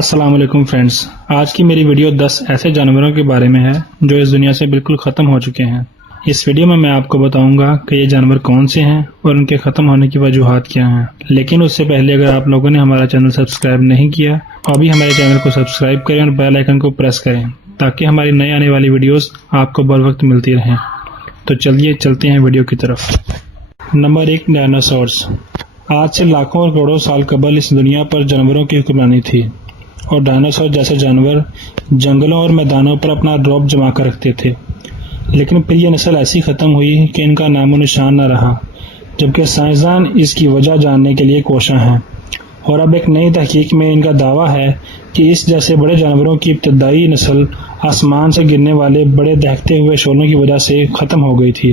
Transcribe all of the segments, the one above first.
السلام علیکم فرینڈز، آج کی میری ویڈیو 10 ایسے جانوروں کے بارے میں ہے جو اس دنیا سے بالکل ختم ہو چکے ہیں۔ اس ویڈیو میں آپ کو بتاؤں گا کہ یہ جانور کون سے ہیں اور ان کے ختم ہونے کی وجوہات کیا ہیں۔ لیکن اس سے پہلے اگر آپ لوگوں نے ہمارا چینل سبسکرائب نہیں کیا تو ابھی ہمارے چینل کو سبسکرائب کریں اور بیل آئیکن کو پریس کریں تاکہ ہماری نئی آنے والی ویڈیوز آپ کو بر وقت ملتی رہیں۔ تو چلیے چلتے ہیں ویڈیو کی طرف۔ Number 1، dinosaurs. آج سے لاکھوں اور کروڑوں سال قبل اس دنیا پر جانوروں کی حکمرانی تھی اور ڈائناسور جیسے جانور جنگلوں اور میدانوں پر اپنا رعب جما کر رکھتے تھے، لیکن پھر یہ نسل ایسی ختم ہوئی کہ ان کا نام و نشان نہ رہا، جبکہ سائنسدان اس کی وجہ جاننے کے لیے کوشاں ہیں، اور اب ایک نئی تحقیق میں ان کا دعویٰ ہے کہ اس جیسے بڑے جانوروں کی ابتدائی نسل آسمان سے گرنے والے بڑے دہکتے ہوئے شعلوں کی وجہ سے ختم ہو گئی تھی۔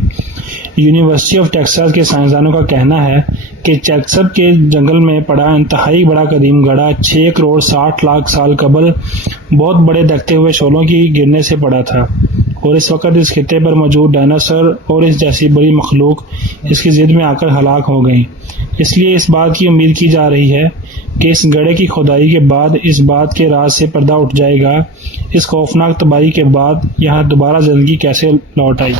یونیورسٹی آف ٹیکساس کے سائنسدانوں کا کہنا ہے کہ چیکسپ کے جنگل میں پڑا انتہائی بڑا قدیم گڑھا 6 کروڑ 60 لاکھ سال قبل بہت بڑے دہکتے ہوئے شعلوں کی گرنے سے پڑا تھا، اور اس وقت اس خطے پر موجود ڈائناسور اور اس جیسی بڑی مخلوق اس کی زد میں آ کر ہلاک ہو گئیں۔ اس لیے اس بات کی امید کی جا رہی ہے کہ اس گڑھے کی کھدائی کے بعد اس بات کے راز سے پردہ اٹھ جائے گا اس خوفناک تباہی کے بعد یہاں دوبارہ زندگی کیسے لوٹ آئی۔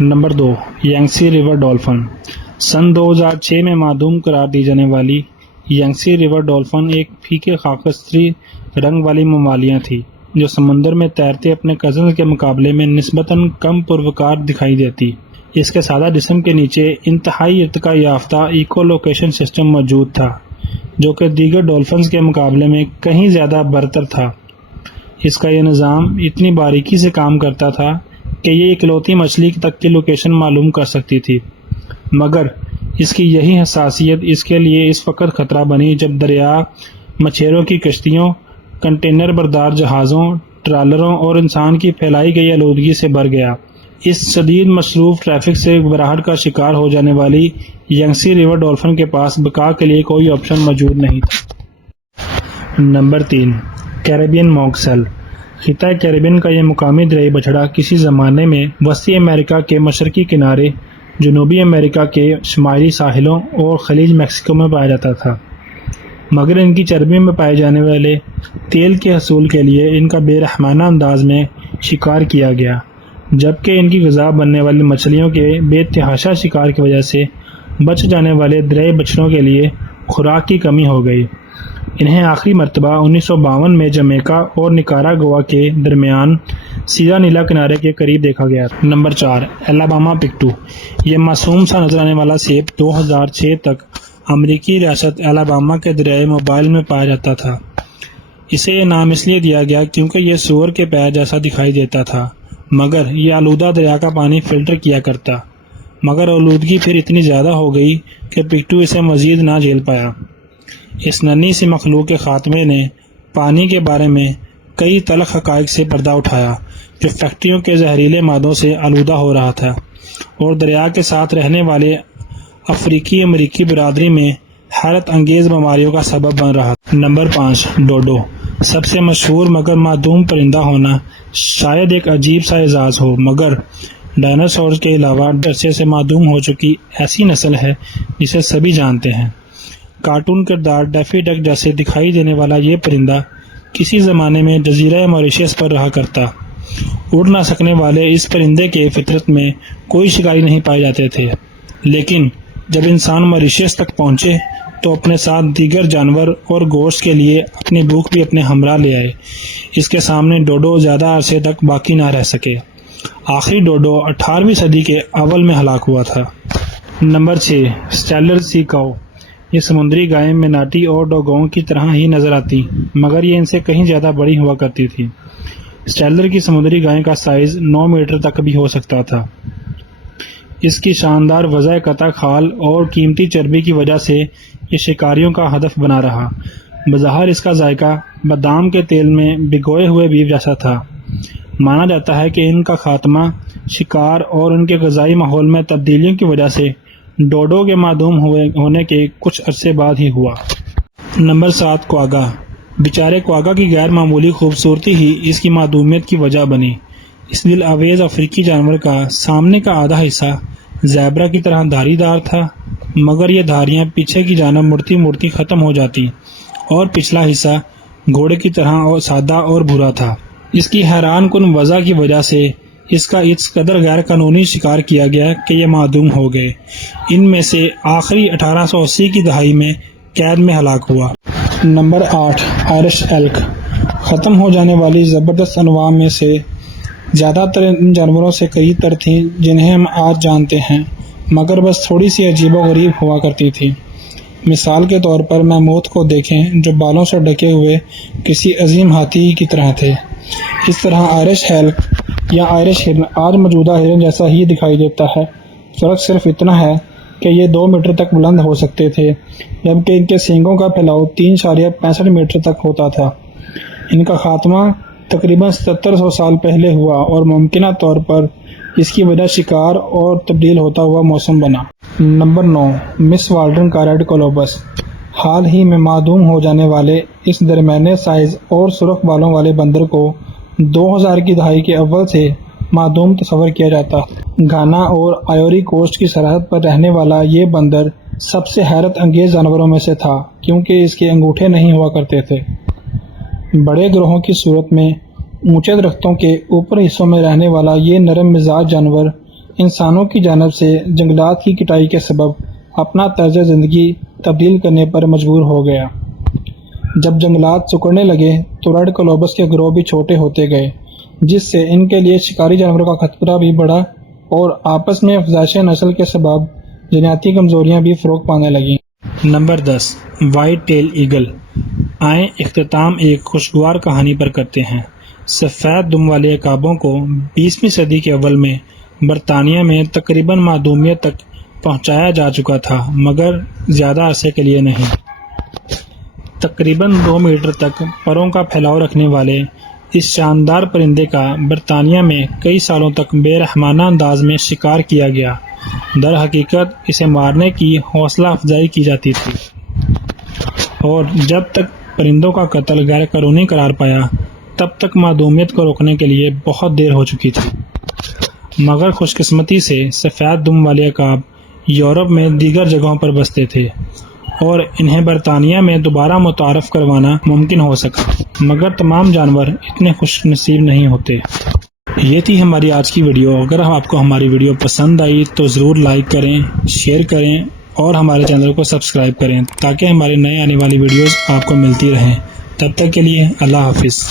Number 2، Yangtze river dolphin. سن 2006 میں معدوم قرار دی جانے والی یانگسی ریور ڈولفن ایک پھیکے خاکستری رنگ والی ممالیہ تھی جو سمندر میں تیرتے اپنے کزنز کے مقابلے میں نسبتاً کم پروکار دکھائی دیتی۔ اس کے سادہ جسم کے نیچے انتہائی ارتقاء یافتہ ایکو لوکیشن سسٹم موجود تھا جو کہ دیگر ڈولفنز کے مقابلے میں کہیں زیادہ برتر تھا۔ اس کا یہ نظام اتنی باریکی سے کام کرتا تھا کہ یہ اکلوتی مچھلی تک کی لوکیشن معلوم کر سکتی تھی، مگر اس کی یہی حساسیت اس کے لیے اس وقت خطرہ بنی جب دریا مچھیروں کی کشتیوں، کنٹینر بردار جہازوں، ٹرالروں اور انسان کی پھیلائی گئی آلودگی سے بھر گیا۔ اس شدید مصروف ٹریفک سے گھبراہٹ کا شکار ہو جانے والی یانگسی ریور ڈولفن کے پاس بقا کے لیے کوئی آپشن موجود نہیں تھا۔ Number 3، Caribbean monk seal. خطہ کیریبین کا یہ مقامی دریائی بچھڑا کسی زمانے میں وسطی امریکہ کے مشرقی کنارے، جنوبی امریکہ کے شمالی ساحلوں اور خلیج میکسیکو میں پایا جاتا تھا، مگر ان کی چربی میں پائے جانے والے تیل کے حصول کے لیے ان کا بے رحمانہ انداز میں شکار کیا گیا، جبکہ ان کی غذا بننے والی مچھلیوں کے بے تحاشا شکار کی وجہ سے بچ جانے والے دریائی بچھڑوں کے لیے خوراک کی کمی ہو گئی۔ انہیں آخری مرتبہ 1952 میں جمیکا اور نکاراگوا کے درمیان سیرا نیلا کنارے کے قریب دیکھا گیا تھا۔ Number 4، Alabama pigtoe. یہ معصوم سا نظر آنے والا سیب 2006 تک امریکی ریاست الاباما کے دریائے موبائل میں پایا جاتا تھا۔ اسے یہ نام اس لیے دیا گیا کیونکہ یہ سور کے پیر جیسا دکھائی دیتا تھا، مگر یہ آلودہ دریا کا پانی فلٹر کیا کرتا، مگر آلودگی پھر اتنی زیادہ ہو گئی کہ پگٹو اسے مزید نہ جھیل پایا۔ اس ننھی سی مخلوق کے خاتمے نے پانی کے بارے میں کئی تلخ حقائق سے پردہ اٹھایا جو فیکٹریوں کے زہریلے مادوں سے آلودہ ہو رہا تھا اور دریا کے ساتھ رہنے والے افریقی امریکی برادری میں حیرت انگیز بیماریوں کا سبب بن رہا تھا۔ نمبر 5، ڈوڈو۔ سب سے مشہور مگر معدوم پرندہ ہونا شاید ایک عجیب سا اعزاز ہو، مگر ڈائناسور کے علاوہ عرصے سے معدوم ہو چکی ایسی نسل ہے جسے سبھی جانتے ہیں۔ کارٹون کردار ڈیفی ڈک جیسے دکھائی دینے والا یہ پرندہ کسی زمانے میں جزیرہ موریشیس پر رہا کرتا۔ اڑ نہ سکنے والے اس پرندے کے فطرت میں کوئی شکاری نہیں پائے جاتے تھے، لیکن جب انسان موریشیس تک پہنچے تو اپنے ساتھ دیگر جانور اور گوشت کے لیے اپنی بھوک بھی اپنے ہمراہ لے آئے۔ اس کے سامنے ڈوڈو زیادہ عرصے تک باقی نہ رہ سکے۔ آخری ڈوڈو 18ویں صدی کے اول میں ہلاک ہوا تھا۔ نمبر 6، اسٹیلر سی کاؤ۔ یہ سمندری گائے میناٹی اور ڈوگونگ کی طرح ہی نظر آتی، مگر یہ ان سے کہیں زیادہ بڑی ہوا کرتی تھی۔ اسٹیلر کی سمندری گائے کا سائز 9 میٹر تک بھی ہو سکتا تھا۔ اس کی شاندار وضع قطع خال اور قیمتی چربی کی وجہ سے یہ شکاریوں کا ہدف بنا رہا۔ بظاہر اس کا ذائقہ بادام کے تیل میں بھگوئے ہوئے بیف جیسا تھا۔ مانا جاتا ہے کہ ان کا خاتمہ شکار اور ان کے غذائی ماحول میں تبدیلیوں کی وجہ سے ڈوڈو کے معدوم ہونے کے کچھ عرصے بعد ہی ہوا۔ نمبر 7، کواگا۔ بیچارے کواگا کی غیر معمولی خوبصورتی ہی اس کی معدومیت کی وجہ بنی۔ اس دل آویز افریقی جانور کا سامنے کا آدھا حصہ زیبرا کی طرح دھاری دار تھا، مگر یہ دھاریاں پیچھے کی جانب مڑتی مڑتی ختم ہو جاتی اور پچھلا حصہ گھوڑے کی طرح اور سادہ اور برا تھا۔ اس کی حیران کن وضع کی وجہ سے اس کا اس قدر غیر قانونی شکار کیا گیا کہ یہ معدوم ہو گئے۔ ان میں سے آخری 1880 کی دہائی میں قید میں ہلاک ہوا۔ Number 8 Irish elk. ختم ہو جانے والی زبردست انواع میں سے زیادہ تر ان جانوروں سے قریب تر تھیں جنہیں ہم آج جانتے ہیں، مگر بس تھوڑی سی عجیب و غریب ہوا کرتی تھی۔ مثال کے طور پر میموتھ کو دیکھیں جو بالوں سے ڈھکے ہوئے کسی عظیم ہاتھی کی طرح تھے۔ اس طرح آئرش ایلک یا آئرش ہرن آج موجودہ ہرن جیسا ہی دکھائی دیتا ہے۔ فرق صرف اتنا ہے کہ یہ 2 میٹر تک بلند ہو سکتے تھے، جبکہ ان کے سینگوں کا پھیلاؤ 3.65 میٹر تک ہوتا تھا۔ ان کا خاتمہ تقریباً 7700 سال پہلے ہوا اور ممکنہ طور پر اس کی وجہ شکار اور تبدیل ہوتا ہوا موسم بنا۔ نمبر 9 مس والڈن کا ریڈ کولوبس۔ حال ہی میں معدوم ہو جانے والے اس درمیانے سائز اور سرخ بالوں والے بندر کو 2000 کی دہائی کے اول سے معدوم تصور کیا جاتا۔ گھانا اور آئیوری کوسٹ کی سرحد پر رہنے والا یہ بندر سب سے حیرت انگیز جانوروں میں سے تھا کیونکہ اس کے انگوٹھے نہیں ہوا کرتے تھے۔ بڑے گروہوں کی صورت میں اونچے درختوں کے اوپر حصوں میں رہنے والا یہ نرم مزاج جانور انسانوں کی جانب سے جنگلات کی کٹائی کے سبب اپنا طرز زندگی تبدیل کرنے پر مجبور ہو گیا۔ جب جنگلات سکڑنے لگے تو ریڈ کولوبس کے گروہ بھی چھوٹے ہوتے گئے، جس سے ان کے لیے شکاری جانوروں کا خطرہ بھی بڑھا اور آپس میں افزائش نسل کے سبب جینیاتی کمزوریاں بھی فروغ پانے لگیں۔ Number 10 white tail eagle. آئیں اختتام ایک خوشگوار کہانی پر کرتے ہیں۔ سفید دم والے عقابوں کو 20ویں صدی کے اول میں برطانیہ میں تقریباً معدومیت تک پہنچایا جا چکا تھا، مگر زیادہ عرصے کے لیے نہیں۔ تقریباً 2 میٹر تک پروں کا پھیلاؤ رکھنے والے اس شاندار پرندے کا برطانیہ میں کئی سالوں تک بے رحمانہ انداز میں شکار کیا گیا۔ در حقیقت اسے مارنے کی حوصلہ افزائی کی جاتی تھی، اور جب تک پرندوں کا قتل غیر قانونی قرار پایا تب تک معدومیت کو روکنے کے لیے بہت دیر ہو چکی تھی۔ مگر خوش قسمتی سے سفید دم والے عقاب یورپ میں دیگر جگہوں پر بستے تھے اور انہیں برطانیہ میں دوبارہ متعارف کروانا ممکن ہو سکا، مگر تمام جانور اتنے خوش نصیب نہیں ہوتے۔ یہ تھی ہماری آج کی ویڈیو۔ اگر آپ کو ہماری ویڈیو پسند آئی تو ضرور لائک کریں، شیئر کریں اور ہمارے چینل کو سبسکرائب کریں تاکہ ہمارے نئے آنے والی ویڈیوز آپ کو ملتی رہیں۔ تب تک کے لیے اللہ حافظ۔